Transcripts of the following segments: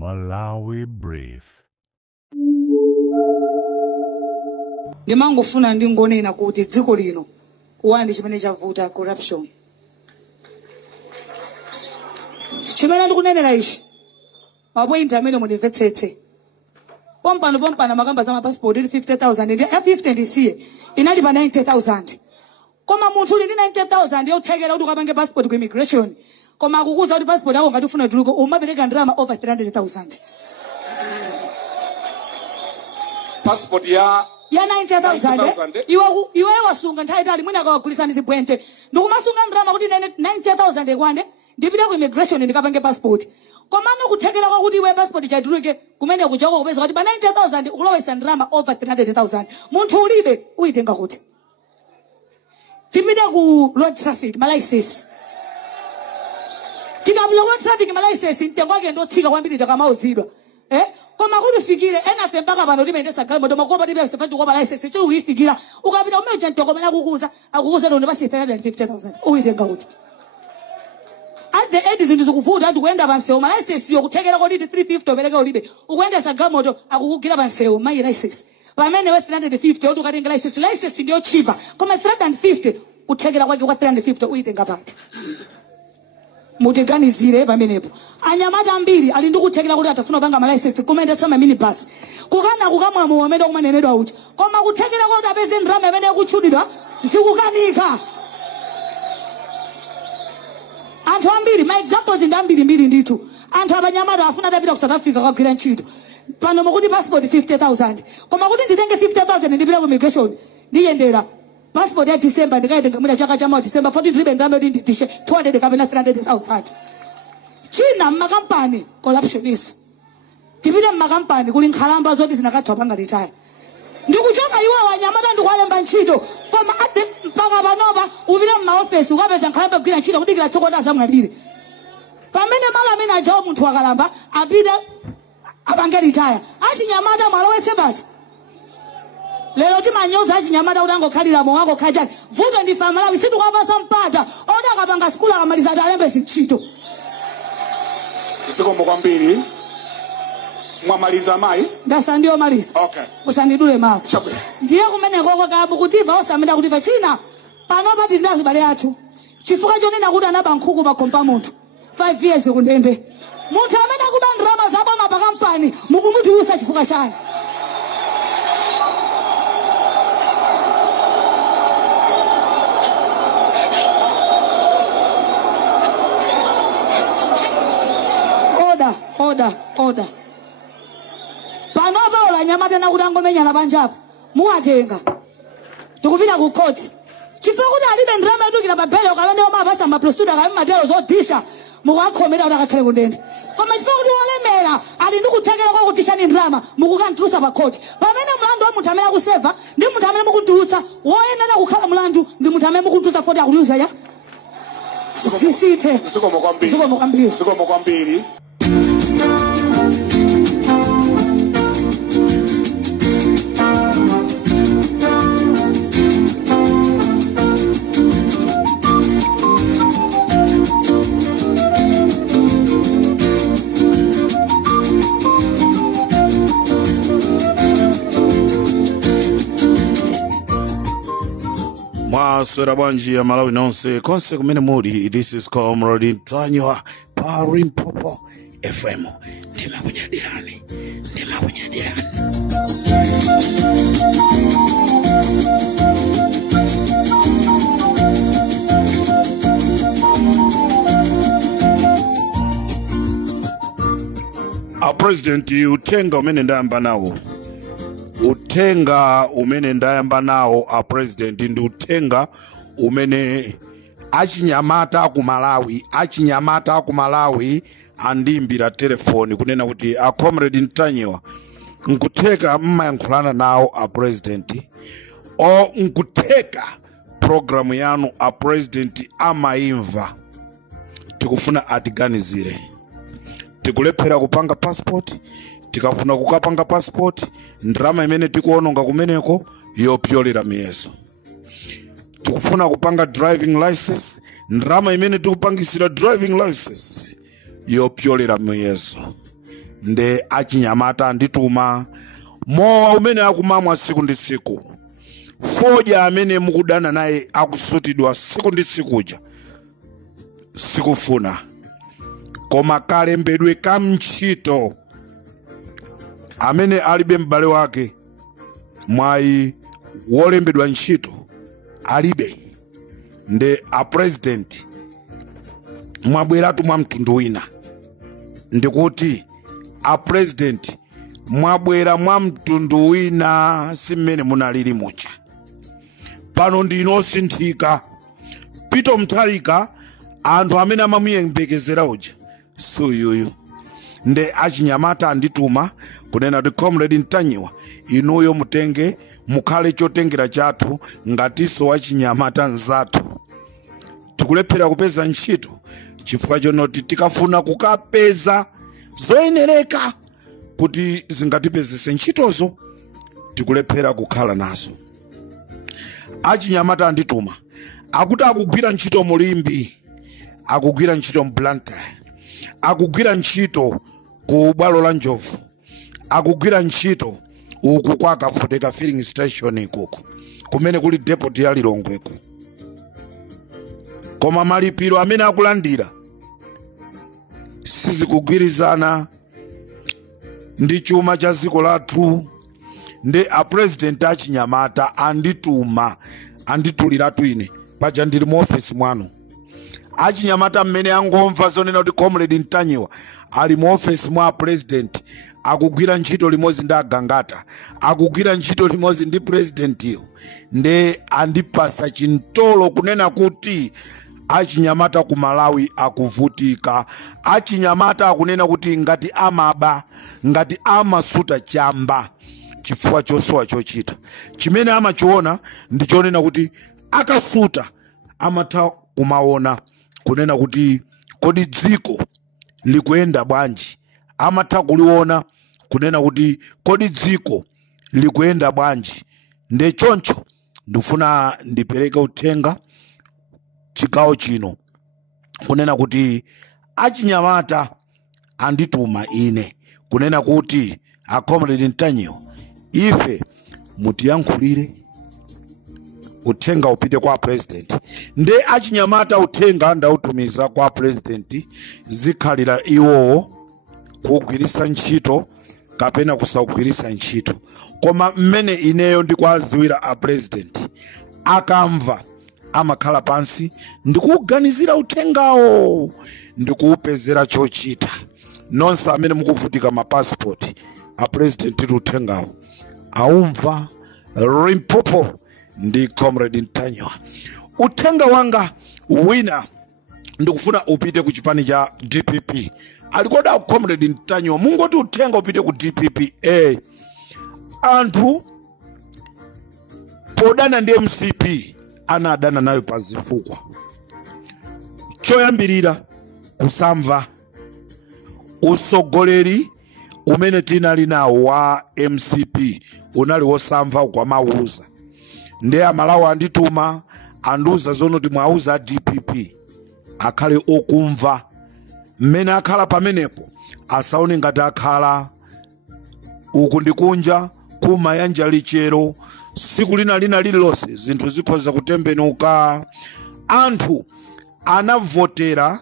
Malawi Brief. Ndimangofuna ndingonena kuti dziko lino wandi chimene chavuta corruption. Chimene ndikunenera ichi mapoint amene mundimvetsetse. Pompano makamba za passport 50,000 ndi 50 ndisiye inali pa 90,000. Koma munthu uli ndi 90,000 yothekera kuti ukapange passport ku immigration. Koma akukuza kuti passport yako ngati ufuna tuluko umapereka ndalama over 300,000. Passport ya 90,000 iwe wasunga nthawi tali mwina akawagulitsani zibwente ndikumasunga ndalama kuti 90,000 ekwane ndipite ku immigration ndikapange passport. Komano kuthekera kwakuti iwe passport chaituluke kumene kuchako kupeza kuti pa 90,000 ukulowesa ndalama over 300,000. Munthu ulibe uyitenga kuti tipite ku road traffic license. Tikabula road traffic license mtengo wake ndotsika kwambiri takamauzidwa. Koma kuti fikire ena mpaka pano timendesa galimo tomakopa tibe sefati kwa license chiri uyifikira ukapita umeja ntoko mena akukuza ndo basi 350,000 uyitenga kuti at the end zinto zikuvuta antu kuenda pansewu license yo kuthekera kuti 350 opereka ulibe ukuendesa galimoto akukugira pansewu my license pamene we 350 kuti ukatenga license ndiyo cheaper koma 350 kuthekera kwake kwa 350 uyitenga pati mutiganizire pamenepo anyamata ambiri ali ndikuthekera kuti atafuna panga license kumene tsama minibus kukana kukamwa amene kumanenedwa uchi koma kuthekera kuti apeze ndrama amene yakutchulidwa zikukanika anthu ambiri ma examples ndi ambiri ndithu anthu abanyamata afuna atapita ku South Africa kagwira ntchito pano mukuti passport 50,000 koma kuti nditenge 50,000 ndipita ku immigration ndiyendera passport ya December ndikaitenga mwina chaka cha December 14 ribe ndame ndi nditishe 200 kapena 300,000. China makampani corruption iso tipite makampani kuli nkhalamba zoti zinakatha panga retire ndikuchoka iwe wanyamata ndikuwalemba ntchito koma ade mpaka panopa upite m'maofesi ukapeza nkhalamba kugwira ntchito kudikira tsokota azamwalire pamene mala amene ajawo munthu wakalamba apite apange retire achinyamata mwalowetse basi. Lero timanyoza achinyamata kuti angokhalira moyo wako khajani vuto ndi Malawi sitikupasa mpata oda akapanga skulu akamaliza alembe zintchito. Sikomo kwambiri mwamaliza mai ndasa ndiyo maliza okay usandidule mawu chabwe ndiye kumene koko kabu kutiva osamenda kutiva China pano pati ndazi bale athu chifukwa chonena kuti anaba nkhuku pa kompa munthu 5 years kundende munthu amene akuba ndrama zabo mapakampani mukumutiusa chifukwa chani. Order. Panoba ola nyamata na kutangomenya na banjapo. Muwatenga. Tikupita ku court. Chifukwa kuti alibe ndrama yetukira babelo kamene omapasa maprostitute kamene matero zodisha. Mukakhomera kuti akakhale kundende. Koma chifukwa kuti olemera ali ndikuthekera kwa kutisha ni ndrama mukukantulusa pa court. Pamene mlandu wa munthu amene akuseva ndi munthu amene mukutulutsa woyenera kukhala mlandu ndi munthu amene mukutulutsa 40 akuluza ya. Sisite. Sikomo kwambiri. Mwaswera bwanji ya Malawi nonse konse kumene muli. This is Comrade Ntanywa Parimpopo FM. Ndimakunyadirani. A president utenga umene ndayamba nawo. Utenga umene ndayamba nawo a president ndi utenga umene achinyamata ku Malawi andimbira telefoni kunena kuti a Comrade Ntanywa nkutheka mmayankhulana nawo a president o nkutheka programu yanu a president amaimva tikufuna atiganizire tikulephera kupanga passport tikafuna kukapanga passport ndrama imene tikuononga kumeneko yopyolera miyeso tikufuna kupanga driving license ndrama imene tikupangisira driving license yopyolera miyeso nde achinyamata andituma mowa umene akumamwa siku ndi siku, foja amene mukudana naye akusutidwa siku ndi sikuja, sikufuna koma kalembedwe kamchito amene alibe m'bale wake mwayi wolembedwa ntchito alibe, nde a president mwabweratu mwa mtundu wina. Ndikuti a president mwabwera mwa mtundu wina simene munalili mucha. Pano ndinosinthika. Peter Mutharika anthu amene amamuyembekezera uja suyuyu. Nde achinyamata andituma kunena kuti Comrade Ntanyiwa inuyo mutenge mukhale chotengera chathu ngatiso wachinyamata nzathu. Tikulephera kupeza ntchito chifukwa chonoti tikafuna kukapeza zoyenereka kuti zingatipezese ntchitozo tikulephera kukhala nazo. Achinyamata andituma akuti akugwira ntchito Mulimbi, akugwira ntchito Blantyre, akugwira ntchito ku bwalo la Njovu, akugwira ntchito uku kwa Kafuteka filling station ikuku kumene kuli depot ya Lilongweku. Koma malipiro amene akulandira sizikugwirizana ndi chuma cha dziko lathu. Nde a president achinyamata andituma andituliratu ine paja ndili mu office mwanu. Achinyamata mmene angomva zonena kuti Comrade Ntanyiwa ali mu office mwa president akugwira ntchito limodzi ndi agangata, akugwira ntchito limodzi ndi president iyo, nde andipasa chintolo kunena kuti achinyamata ku Malawi akuvutika. Achinyamata akunena kuti ngati amaba, ngati amasuta chamba chifukwa chosowa chochita. Chimene amachiona ndichonena kuti akasuta amatha kumaona kunena kuti kodi dziko likuyenda bwanji, amatha kuliona kunena kuti kodi dziko likuyenda bwanji. Nde choncho ndifuna ndipereke uthenga chigawo chino kunena kuti achinyamata andituma ine kunena kuti a Comrade Ntanyiwa ife mutiyankhulire uthenga upite kwa president. Nde achinyamata uthenga ndautumiza kwa president zikhalira iwowo kugwirisa ntchito kapena kusagwirisa ntchito. Koma mmene ineyo ndikwaziwira a president akamva amakhala pansi ndikuganizira uthengawo ndikuupezera chochita. Nonse amene mukuvutika ma passport a president uthengawo aumva Limpopo ndi Comrade Ntanyiwa. Uthenga wanga wina ndikufuna upite ku chipani cha DPP. Alikoda Comrade Ntanyiwa mungoti uthenga upite ku DPP. Anthu podana ndi MCP anadana nayo pazifukwa. Choyambirira kusamva usogoleri umene tinali nawo wa MCP unali wosamva kwa mauza. Nde amalawi andituma anduza zonoti mwauza DPP akhale okumva mmene akhala pamenepo asaone ngati akhala uku ndikunja kuma yanja lichero siku lina lililonse zinthu zikhoza kutembenuka. Anthu anavotera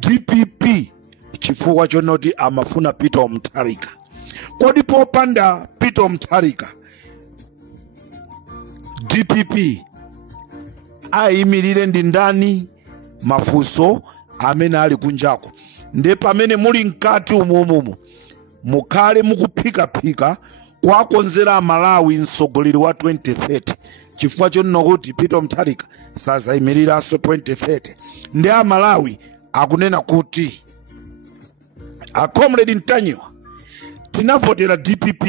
DPP chifukwa chonoti amafuna Peter Mutharika. Kodi popanda Peter Mutharika DPP ayimirire ndi ndani? Mafunso amene ali kunjako. Nde pamene muli mkati umumumu mukhale mukuphika kwakonzera Malawi mtsogoleri wa 2030 chifukwa chonena kuti Peter Mutharika sazayimiriranso 2030. Nde Malawi akunena kuti a Comrade Ntanyiwa tinavotera DPP,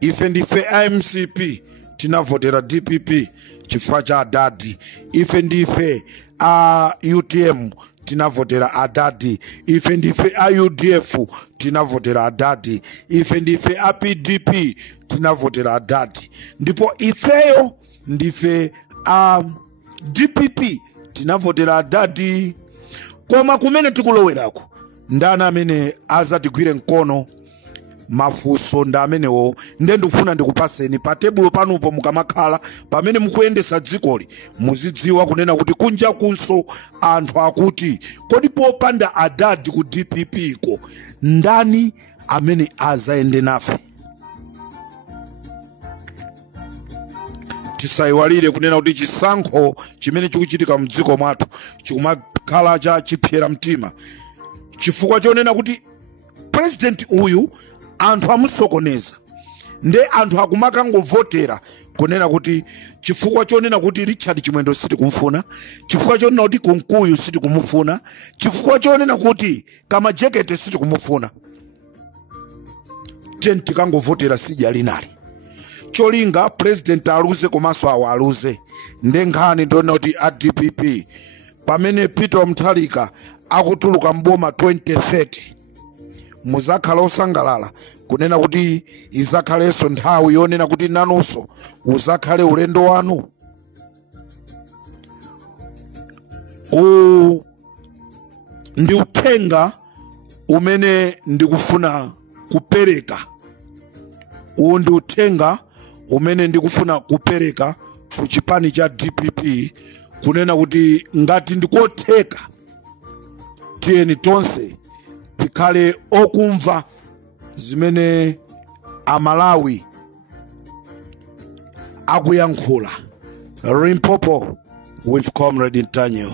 ife ndife MCP tinavotera DPP chifukwa cha adadi, ife ndife UTM tinavotera adadi, ife ndife UDF tinavotera adadi, ife ndife PDP tinavotera adadi, ndipo ifeyo ndife DPP tinavotera adadi. Koma kumene tikulowerako ndana amene azatigwire mkono mafunso ndi amenewo nde ndikufuna ndikupaseni pa tebulo panupo mukamakhala pamene mukuyendesa dzikoli muzidziwa kunena kuti kunja kunso anthu akuti kodi popanda adadi ku DPP ko ndani amene azayende nafe. Tisayiwalire kunena kuti chisankho chimene chikuchitika mdziko mwathu chikumakhala cha chipyera mtima chifukwa chonena kuti president uyu anthu amusokoneza nde anthu akumakangovotera kunena kuti chifukwa chonena kuti Richard Chimwendo sitikumfuna, chifukwa chonena kuti Kunkuyu sitikumufuna, chifukwa chonena kuti Kamajekete sitikumufuna. Tenti kangovotera sija linali cholinga president aluze komanso awa aluze nde nkhani ndona kuti a DPP pamene Peter Mutharika akutuluka mboma 2030 muzakhala osangalala kunena kuti izakhaleso nthawi yonena kuti nanunso uzakhale ulendo wanu. Ndi uthenga umene ndikufuna kupereka. Ndi uthenga umene ndikufuna kupereka ku chipani cha DPP kunena kuti ngati ndikotheka tiyeni tonse tikhale okumva zimene Amalawi akuyankhula. Limpopo with Comrade Ntanyo.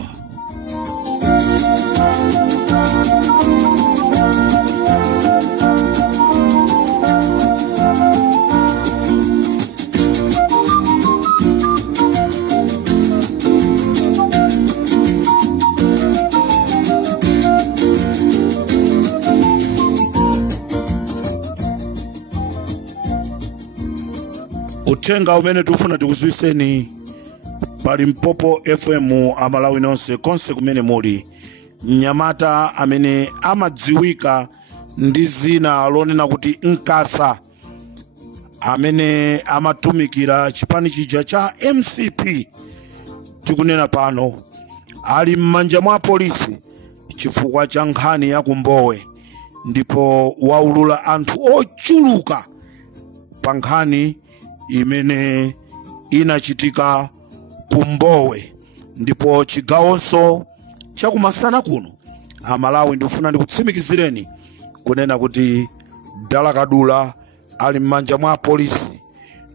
Uthenga umene tikufuna tikuzwiseni pa Limpopo FM Amalawi nonse konse kumene muli. Mnyamata amene amadziwika ndi zina lonena kuti Nkasa amene amatumikira chipani chija cha MCP tikunena pano ali m'manja mwa polisi chifukwa cha nkhani ya kumbowe ndipo waulula anthu ochuluka pa nkhani imene inachitika kumbowe ndipo chigawonso chakumasana kuno Amalawi ndifuna ndikutsimikizireni kunena kuti Dalakadula ali m'manja mwa polisi.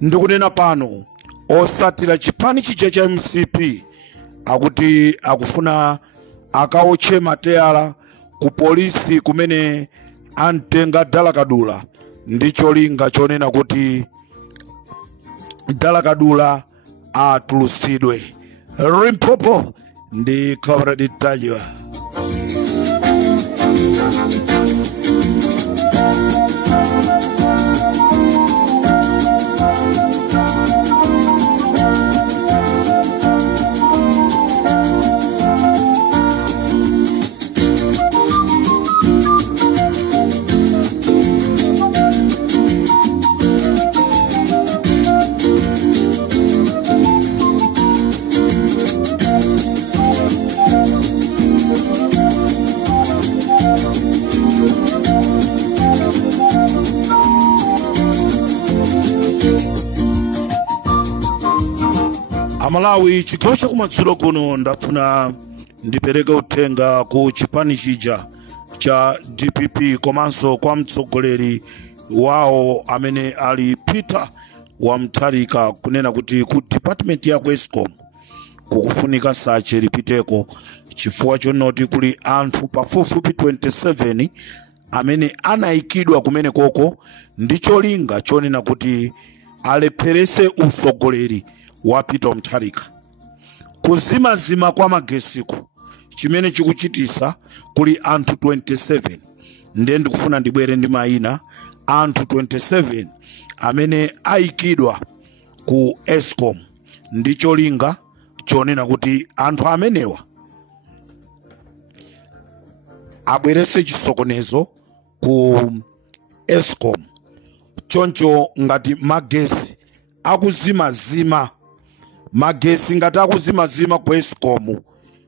Ndikunena pano osatira chipani chija cha MCP akuti akufuna akaotche mateyala ku polisi kumene antenga Dalakadula ndi cholinga chonena kuti Dalakadula atulusidwe. Limpopo ndi Comrade Ntanyo. Amalawi chigawo chakumadzulo kuno ndafuna ndipereke uthenga ku chipani chija cha DPP komanso kwa mtsogoleri wawo amene ali Peter Mutharika kunena kuti ku department ya Eskom kukufunika sache lipiteko chifukwa chonoti kuli anthu pafupifupi 27 amene anayikidwa kumene koko ndi cholinga chonena kuti alepherese usogoleri wa Peter Mutharika. Kuzimazima kwa magesiku chimene chikuchitisa kuli anthu 27 ndiye ndikufuna ndibwere ndi mayina anthu 27 amene ayikidwa ku Eskom ndi cholinga chonena kuti anthu amenewa abwerese chisokonezo ku Eskom. Choncho ngati magesi akuzimazima magesi ngati akuzimazima ku Eskom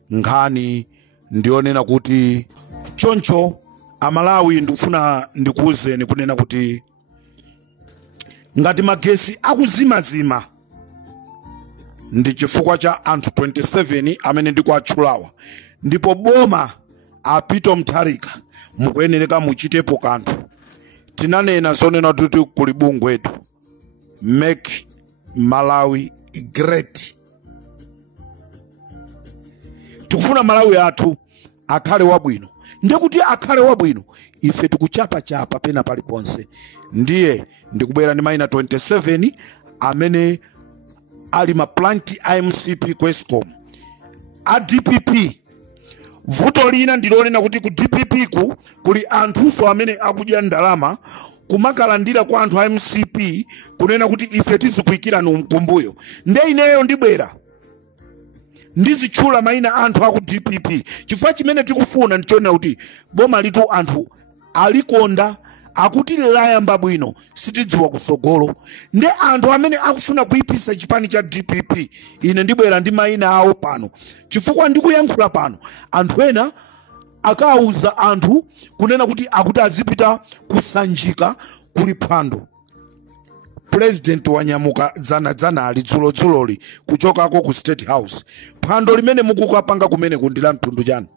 nkhani ndionena kuti choncho Amalawi ndikufuna ndikuuzeni kunena kuti ngati magesi akuzimazima ndi chifukwa cha anthu 27 amene ndikuatchulawa, ndipo boma apito Mutharika mukuyenereka muchitepo kanthu. Tinanena zonena kuti kuli bungwe etu Make Malawi Great. Tikufuna Malawi athu akhale wabwino. Ndikuti akhale wabwino ife tikuchapa pena paliponse. Ndiye ndikubwera ndi maina 27 amene ali ma plant IMCP ku Eskom. A DPP vuto lina ndilonena kuti ku DPP ku kuli anthuso amene akudya ndalama kumakalandira kwa anthu IMCP kunena kuti ife tizikuyikirana mkumbuyo. Nde ineyo ndibwera ndizitchula maina anthu aku DPP chifukwa chimene tikufuna ndichonera kuti boma litu anthu alikonda akuti layamba bwino sitidziwa kusogolo. Nde anthu amene akufuna kuipisa chipani cha DPP ine ndibwera ndi maina awo pano chifukwa ndikuyankhula pano anthu ena akauza anthu kunena kuti akuti azipita kusanjika kuli phwando. President wanyamuka dzana ali dzuloli kuchokako ku State House. Phwando limene mukukapanga kumene kundila mtundu chanu.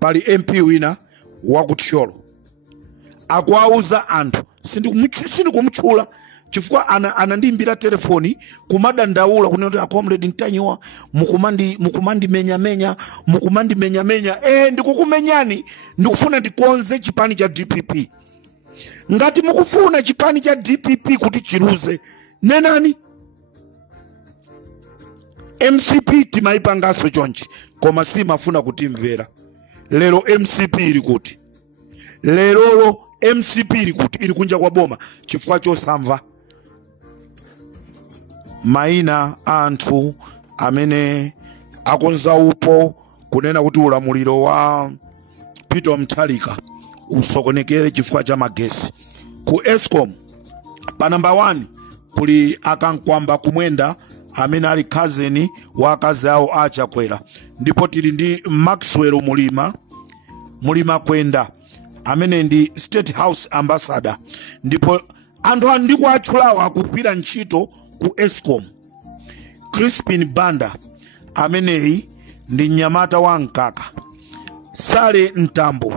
Pali MP wina wakuthyolo akuauza anthu sindikumutchula chifukwa anandimbira telefoni kumadandaula kunena kuti acomrade ntanyiwa mukumandi menya ndikukumenyani ndikufuna ndikonze chipani cha DPP. Ngati mukufuna chipani cha DPP kuti chiluze nenani. MCP timaipangaso chonchi koma simafuna kutimvera. Lero MCP ili kuti lerolo MCP ili kuti ili kunja kwa boma chifukwa chosamva maina anthu amene akonza upo kunena kuti ulamuliro wa Peter Mutharika usokonekere chifukwa cha magesi. Ku Eskom pa number 1 kuli Akankwamba Kumwenda amene ali cousin wa akazi awo achakwera. Ndipo tili ndi Maxwell Mulima Kwenda amene ndi State House ambassador. Ndipo anthu andikuatchulawa akugwira ntchito ku Eskom. Crispin Banda ameneyi ndi mnyamata wa Nkaka. Sale Ntambo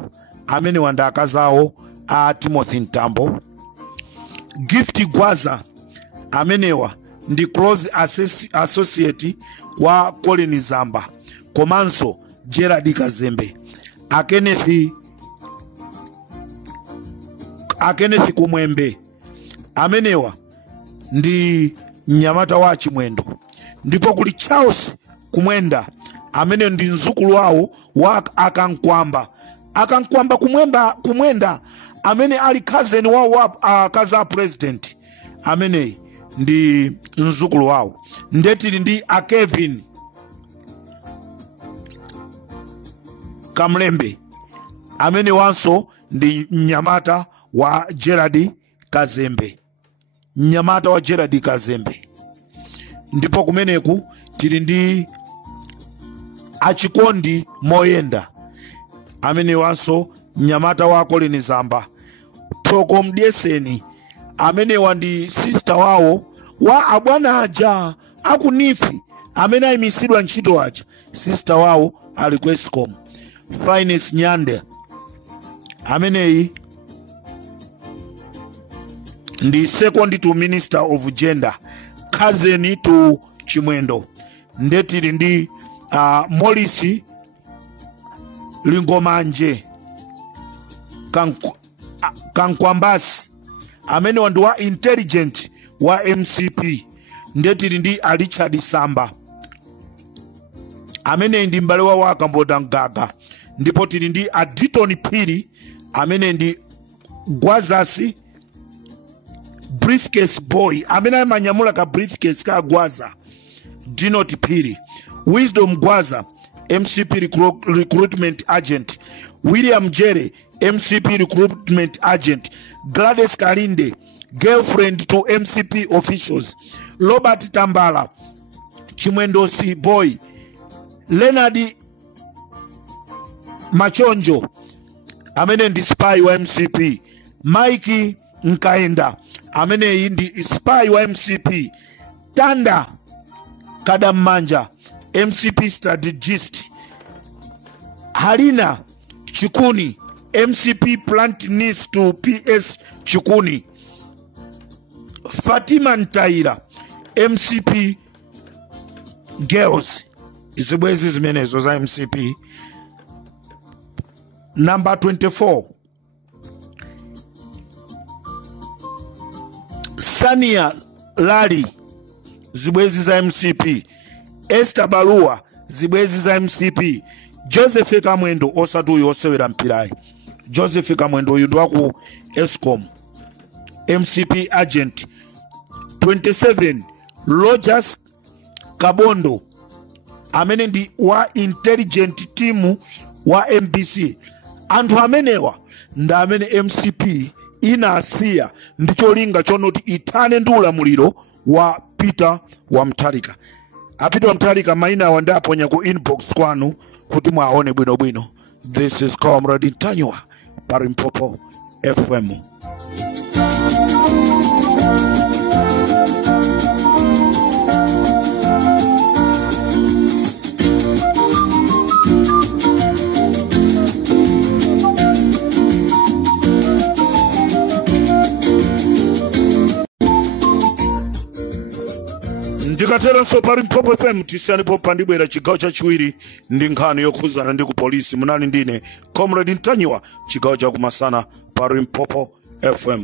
amene wanda akazawo a Timothy Ntambo. Gift Gwaza amenewa ndi close associate wa Colin Zamba komanso Gerard Kazembe. Kenneth Kumwembe amenewa ndi mnyamata wa Chimwendo. Ndipo kuli Charles Kumwenda amene ndi mzukulu wawo wa Akankwamba Kumwenda amene ali cousin wawo wa akaza president amene ndi mzukulu wawo. Ndetili ndi Kevin Kamlembe amene wanso ndi mnyamata wa Gerard Kazembe. Ndipo kumeneku tili ndi Achikondi Moyenda amene wanso mnyamata wa Colin Zamba. Toko Mdeseni amene wandi sister wawo wa abwana aja akunifi amene ayimisidwa ntchito aja sister wawo ali ku Eskom. Finance Nyande ameneyi ndi second to Minister of Gender, cousin to Chimwendo. Ndetili ndi Morris Lingomanje Kankwambasi amene wandu wa intelligent wa MCP. Ndetili ndi Richard Samba amene ndi mbale wa Akamboda Ngaga. Ndipo tili ndi Aditon Piri amene ndi Gwazasi briefcase boy amene amanyamula ka briefcase ka Gwaza. Dinot Piri. Wisdom Gwaza MCP recruitment agent. William Jere MCP recruitment agent. Gladys Kalinde girlfriend to MCP officials. Robert Tambala Chimwendosi boy. Leonard Machonjo amene ndi spy wa MCP. Mike Nkaenda amene ndi spy wa MCP. Tanda Kadamanja MCP strategist. Halina Chikuni MCP plant needs to PS Chikuni. Fatima Ntaira MCP girls. Izibwezi zimenezo za MCP. Number 24, Sania Lali zibwezi za MCP. Esther Balua zibwezi za MCP. Joseph Kamwendo osatuyo osewera mpirai. Joseph Kamwendo uyu ndo waku Escom MCP agent. 27, Rogers Kabondo amene ndi wa intelligent team wa MBC. Anthu amenewa nda amene MCP inasiya ndicholinga chonoti ithane ndi ulamuliro wa Peter Wamtalika. Peter Wamtalika maina awa ndaponya ku inbox kwanu kuti mwaone bwino bwino. This is Comrade Ntanywa Parimpopo FM. Ndikatera so Parimpopo FM tisani popa ndibwera chigawo chachiwiri ndi nkhani yokhuzana ndi ku polisi. Munali ndine Comrade Ntanywa chigawo cha kumasana Parimpopo FM.